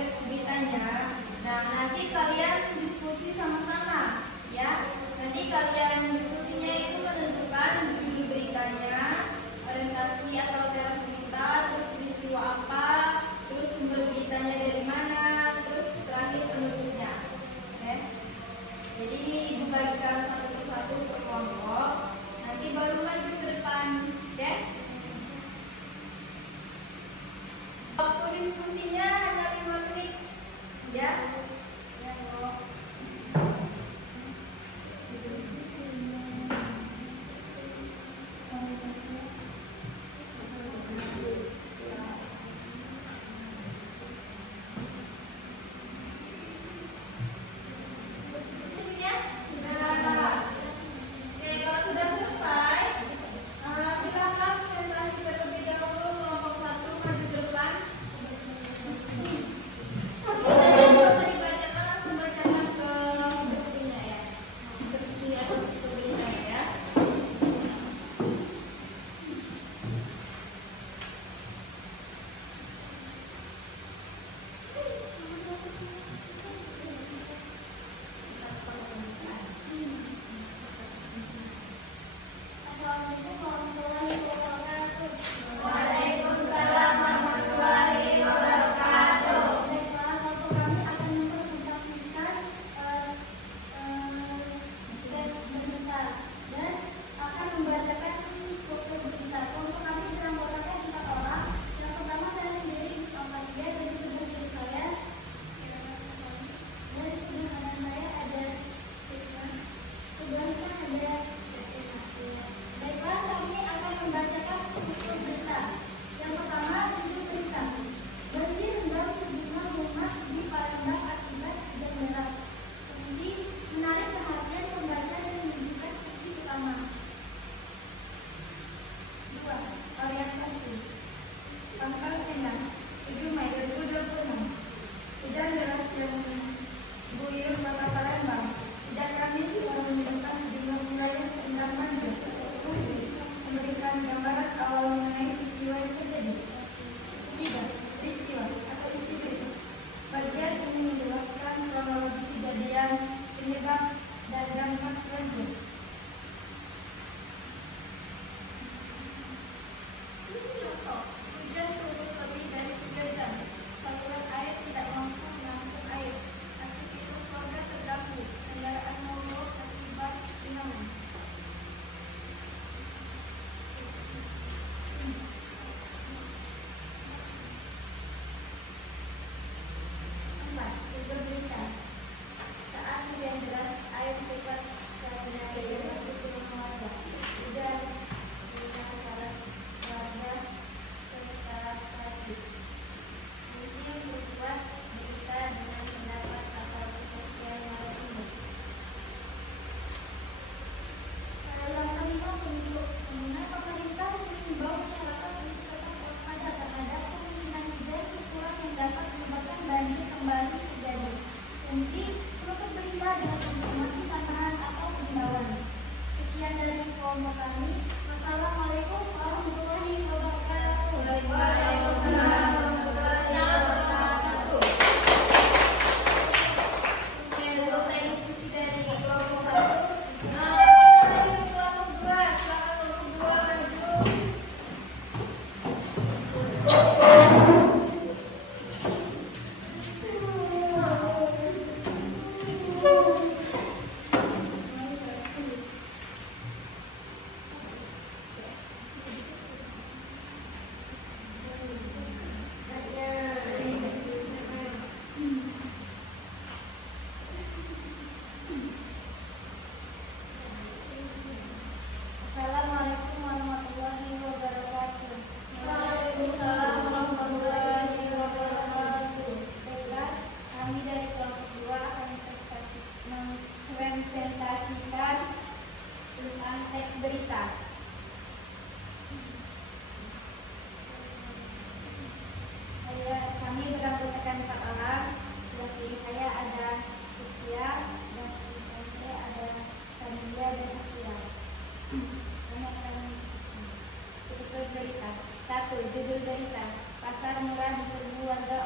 teks beritanya. Nah, nanti kalian diskusi sama-sama, ya. Nanti kalian diskusinya itu menentukan judul beritanya, orientasi atau teras berita, terus peristiwa apa, terus sumber beritanya dari mana, terus terakhir penutupnya. Oke. Jadi ibu bagikan satu persatu per kelompok. Nanti baru maju ke depan, oke? Waktu diskusinya hanya 5 menit, ya. Ya, Bu. Diskusinya sudah. Oke, kalau sudah selesai, silakan presentasi terlebih dahulu kelompok 1 maju ke depan. Beritanya nggak usah dibaca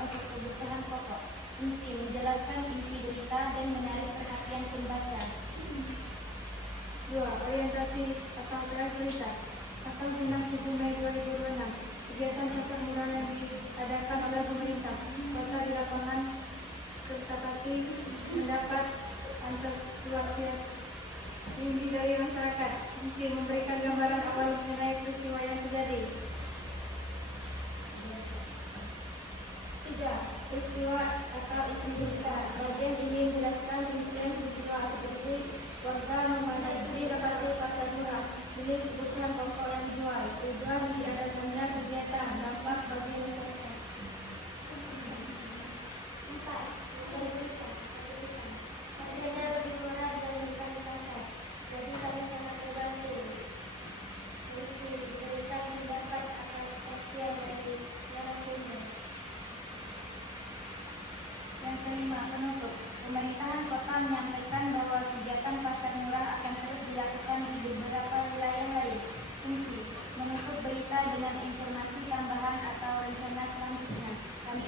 untuk kebutuhan pokok. Fungsi menjelaskan isi berita dan menarik perhatian pembaca. 2. Orientasi atau kelas berita. Tanggal 6 Mei 2026. Kegiatan pasar murah yang diadakan oleh pemerintah kota di lapangan Kertapati mendapat antusias tinggi dari masyarakat. Fungsi memberikan gambaran awal mengenai peristiwa yang terjadi. 3. Peristiwa atau isi berita. Bagian ini menjelaskan rincian peristiwa seperti warga memadati lokasi pasar murah, jenis kebutuhan pokok yang dijual, tujuan diadakannya kegiatan, dampak bagi masyarakat. 4. Berita. Harganya lebih murah dibandingkan di pasar, jadi kami sangat terbantu. Fungsi berita mendapat akan kesaksian dari narasumber. Yang kelima, penutup. Pemerintahan kota menyampaikan bahwa kegiatan pasar murah akan terus dilakukan di beberapa wilayah lain. Fungsi menutup berita dengan informasi tambahan atau rencana selanjutnya. Kami